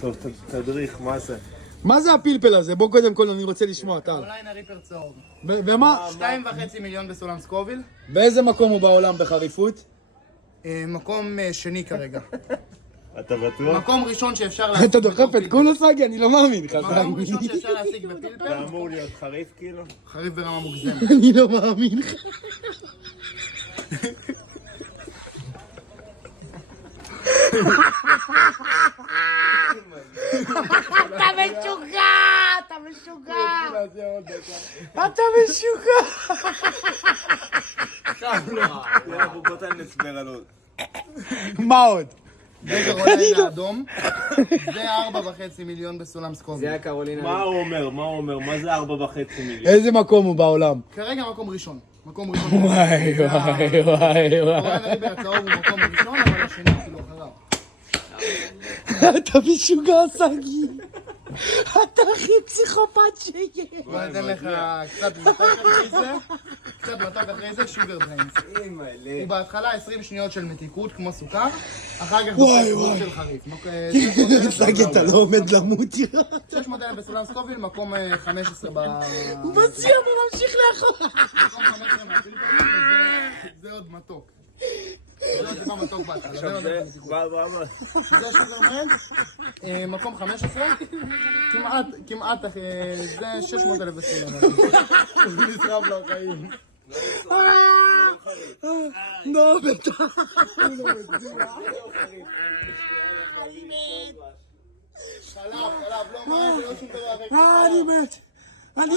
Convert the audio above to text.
טוב, תדריך, מה זה? מה זה הפלפל הזה? בוא קודם כל אני רוצה לשמוע, טל. קרוליינה ריפר צהוב. ומה? 2.5 מיליון בסולם סקוביל. באיזה מקום הוא בעולם בחריפות? מקום שני כרגע. אתה בטוח? מקום ראשון שאפשר להשיג. אתה דוחף את כולו סגי? אני לא מאמין לך. מקום ראשון שאפשר להשיג בפלפל. זה אמור להיות חריף כאילו? חריף ברמה מוגזמת. אני לא מאמין לך. אתה משוגע! אתה משוגע! אתה משוגע! בוא תן הסבר על עוד. מה עוד? זה קרוליינה אדום. זה 4.5 מיליון בסולם סקוביל. זה הקרולינה. מה הוא אומר? מה זה 4.5 מיליון? איזה מקום הוא בעולם? כרגע מקום ראשון. מקום ראשון. וואי וואי וואי קרוליינה ריפר הצהוב הוא מקום ראשון, אבל השני כאילו אחריו. אתה משוגע סגי. אתה הכי פסיכופת שיש. בוא ניתן לך קצת מתוק אחרי זה. קצת מתוק אחרי זה, שוגר בריינס. הוא בהתחלה 20 שניות של מתיקות כמו סוכר, אחר כך דופק של חריף. סגי אתה לא עומד למות. 600,000 בסולם סקוביל, מקום 15 ב... מציע הוא ממשיך לאכול. מקום 15 מהפלפלים, זה עוד מתוק. זה עוד טיפה מתוק בהתחלה. עכשיו זה... זה שוגר בריינס, מקום 15, כמעט, זה 600,000 בסולם. הוא נשרף לו החיים. לא, בטח. חלב, לא מים ולא שום דבר. אני מת. אני...